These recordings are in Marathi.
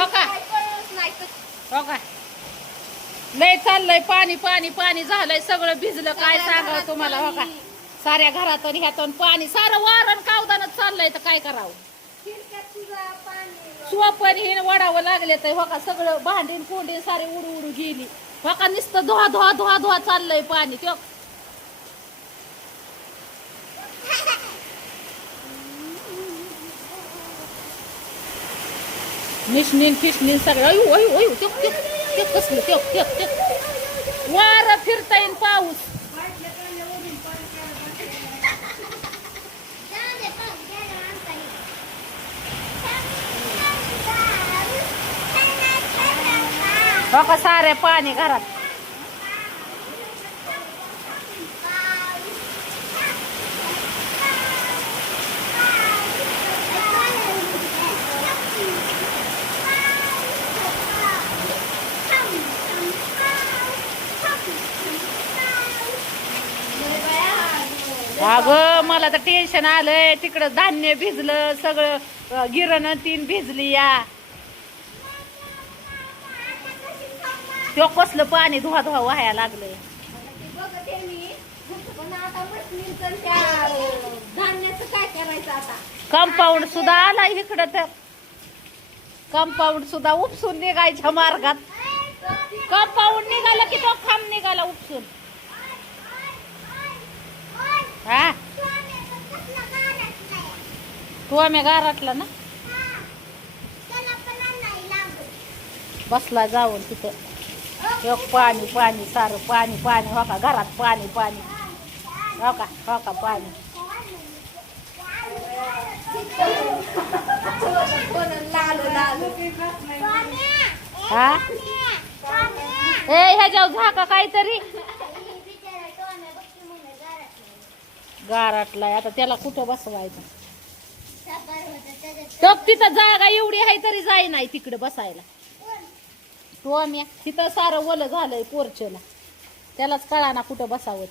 हो का हो का लय चाललंय पाणी पाणी पाणी झालंय सगळं भिजलं काय सांगावं तुम्हाला हो का साऱ्या घरातून ह्यातून पाणी सारं वारण कावदानच चाललंय तर काय करावं स्वपन हिन वडावं लागले तर हो का सगळं भांडीन कोंडीन सारी उडू उडू गेली हो का नुसतं धुवा धुवा धुवा धुवा चाललंय पाणी त्यो मिशनीन फिशनीन सगळं अयो अयो अयो ते कसलं ते वारं फिरता येईन पाऊस हो का सारे पाणी घरात अगं मला तर टेन्शन आलंय तिकडं धान्य भिजलं सगळं गिरण तीन भिजली या तो कसलं पाणी धुवा धुवा वाहायला लागलंय कंपाऊंड सुद्धा आला इकडं तर कंपाऊंड सुद्धा उपसून निघायच्या मार्गात कंपाऊंड निघालं की तो खांब निघाला उपसून हा तू आम्ही गाराटला ना बसला जाऊन तिथं एक पाणी पाणी सारं पाणी पाणी हो का घरात पाणी पाणी हो का पाणी हा ए ह्याच्यावर झाका काहीतरी गाराटलाय आता त्याला कुठं बसवायचं तो तिथं जागा एवढी आहे तरी जाई नाही तिकडे बसायला तो आम्ही तिथं सारं वलं झालंय पोर्चला त्यालाच कळा ना कुठं बसावं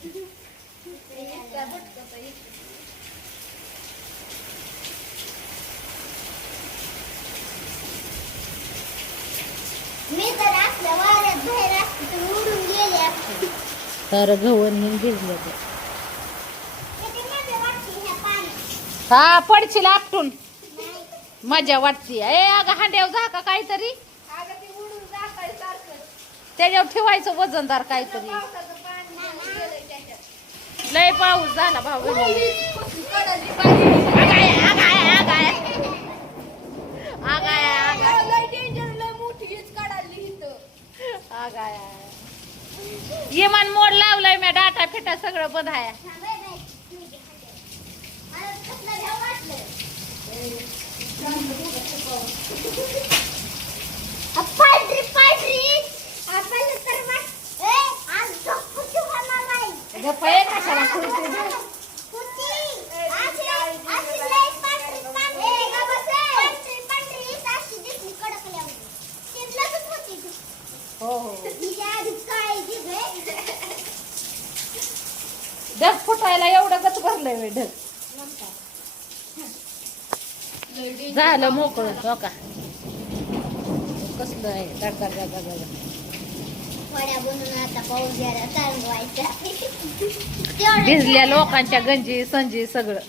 तर गव्हन घेऊन भिजलं ते हा पडशील आपटून मजा वाटते ए अगं हांड्यावर झाका काहीतरी त्याच्यावर ठेवायचं वजनदार काहीतरी लय पाऊस झाला भाऊ इमान मोड लावलाय मी डाटा फिटा सगळं बंद आहे ढग फुटायला एवढं गच भरलंय ढग झालं मोकळं हो का कसलं आहे भिजल्या लोकांच्या गंजी संजी सगळं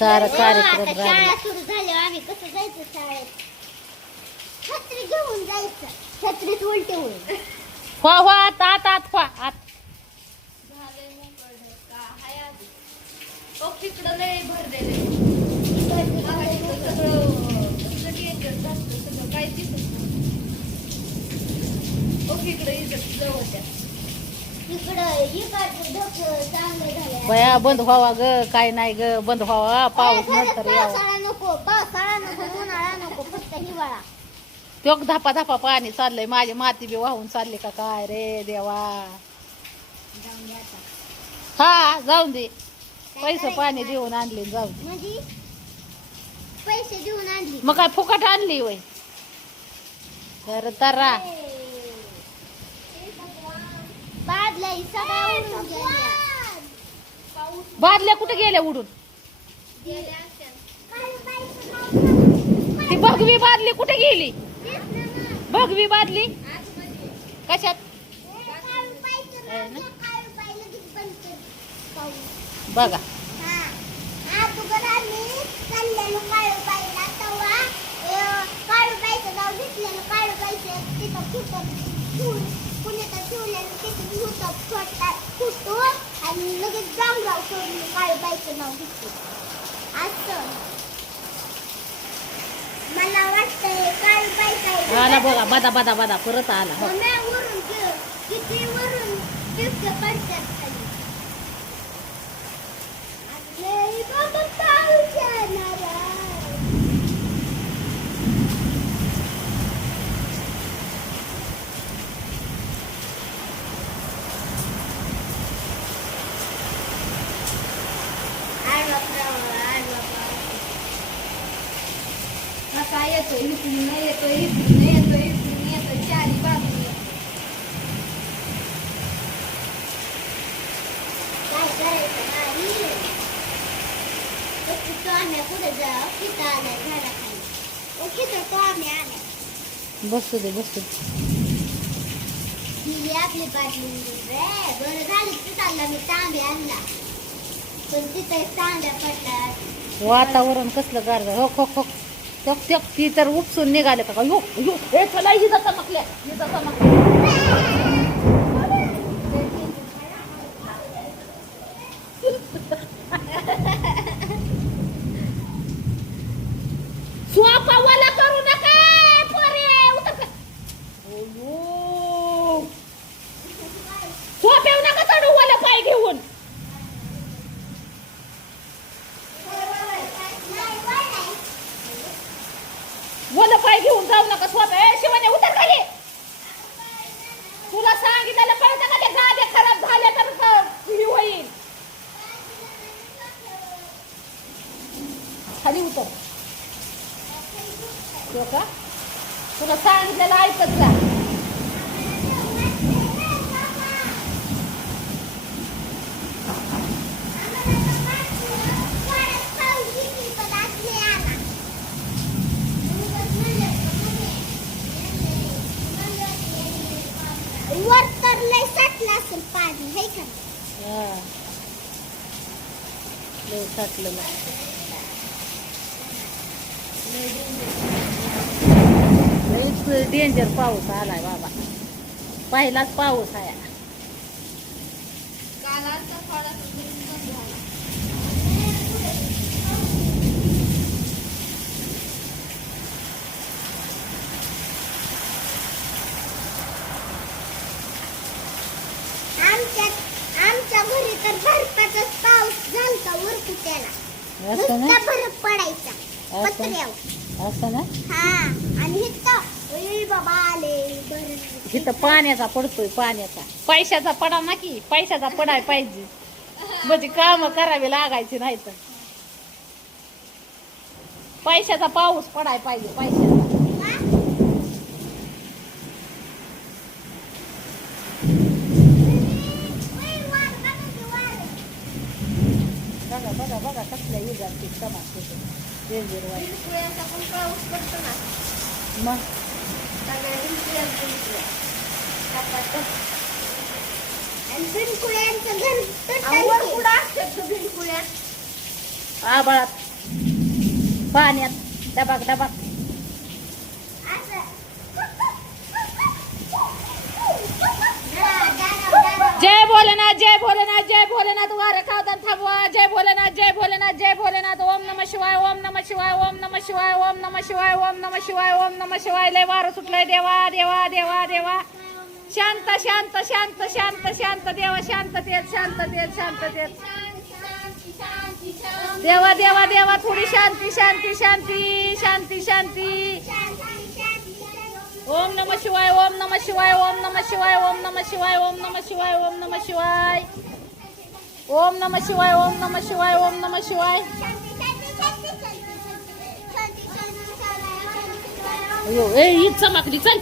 सारा कार्यक्रम शाळा सुरू झाल्यावर आम्ही कसं जायचं शाळेत छत्री घेऊन जायचं छत्रीत उलटे होईल हो आत आत आत आत तिकडं लय भर दिले सगळं काय दिसत इकडे जवळच्या बया बंद व्हावा ग काय नाही ग बंद व्हावा पाऊस नंतर यावा पावसाळा नको पावसाळा नको उन्हाळा नको फक्त हिवाळा तो धापा धापा पाणी चाललंय माझी माती बी वाहून चालली का काय रे देवा हा जाऊन दे पैसे पाणी देऊन आणले जाऊन दे म्हणजे पैसे देऊन आणली मग काय फुकट आणली होय तर तरा बादल्या ही सगळ्या उडून गेल्या. बादल्या कुठे गेल्या उडून? गेल्या असत्या. ती भगवी बादली कुठे गेली? भगवी बादली आतमध्ये. कशात? बघा आणि लगेच जामगाव सोडून काळूबाईचं नाव घेतलं. असं मला वाटतंय काळूबाई काय आला बघा बदा बदा बदा परत आला हो. वरून किती वरून टिपके पडतात खाली. अरे बाबा पाऊस येणार आहे. असा येतोय इकडून येतोय इकडून येतोय इकडून येतोय चारी बाजूने. काय करायचं नाही. तो आम्ही पुढे जाऊ तिथं आलाय झाडाखाली. तिथं तो आम्ही आलाय. बसू दे बसू दे. ही आपली बाटली रे बरं झालं की चालला मी तांबे आणला. पण तिथे तांब्या पडतात. वातावरण कसलं गार हो हो हो टक टक ती तर उपसून निघाले का यो यो हे चला ही जाता चमकल्या ही जाता स्वापावाला करू नका पोरे उतर ओयो स्वाप येऊ नका चढू वाला पाय घेऊन वल पाय घेऊन जाऊ नका स्वाप ए शिवाने उतर खाली तुला सांगितलं कळतं का ते गाद्या खराब झाले तर ही होईल खाली उतर हो का तुला सांगितलेलं ऐकत जा वर तर लय साठलं असेल पाणी है का लय साठलं लयच डेंजर पाऊस आलाय बाबा पहिलाच पाऊस आहे काल आलता थोडासा तरी बंद झाला. आमच्या घरी तर बर्फाचाच पाऊस झालता वरकुट्याला असं ना नुसता बर्फ पडायचा असं? पत्र्यावर असं ना हा आणि इथं ओय बाबा आले बरं इथं पाण्याचा पडतोय पाण्याचा पैशाचा पडा ना की पैशाचा पडाय पाहिजे म्हणजे काम करावी लागायची नाही तर पैशाचा पाऊस पडाय पाहिजे पैशाचा बघा बघा बघा कसल्या युगात हिंदुळ्यांचा पण पाऊस पडतो ना. मग सगळ्या हिंदुळ्यांचा हिंदुळ्या. टपाटप. आणि बिनकुळ्यांचं घर आणि वर कुठं असतात गं भिंडकुळ्या? आबाळात पाण्यात डबाक डबाक जय भोलेनाथ जय भोलेनाथ जय भोलेनाथ वार खावतान थांबवा जय भोलेनाथ जय भोलेनाथ जय भोलेनाथ ओम नमः शिवाय ओम नमः शिवाय ओम नमः शिवाय ओम नमः शिवाय ओम नमः शिवाय ओम नमः शिवाय लय वार सुटलंय देवा देवा देवा देवा शांत शांत शांत शांत शांत देवा शांततेत शांततेत शांततेत देवा देवा देवा थोडी शांती शांती शांती शांती शांती ओम नमः शिवाय ओम नमः शिवाय ओम नमः शिवाय ओम नमः शिवाय ओम नमः शिवाय ओम नमः शिवाय ओम नमः शिवाय ओम नमः शिवाय ओम नमः शिवाय अयो ए ही चमकली चल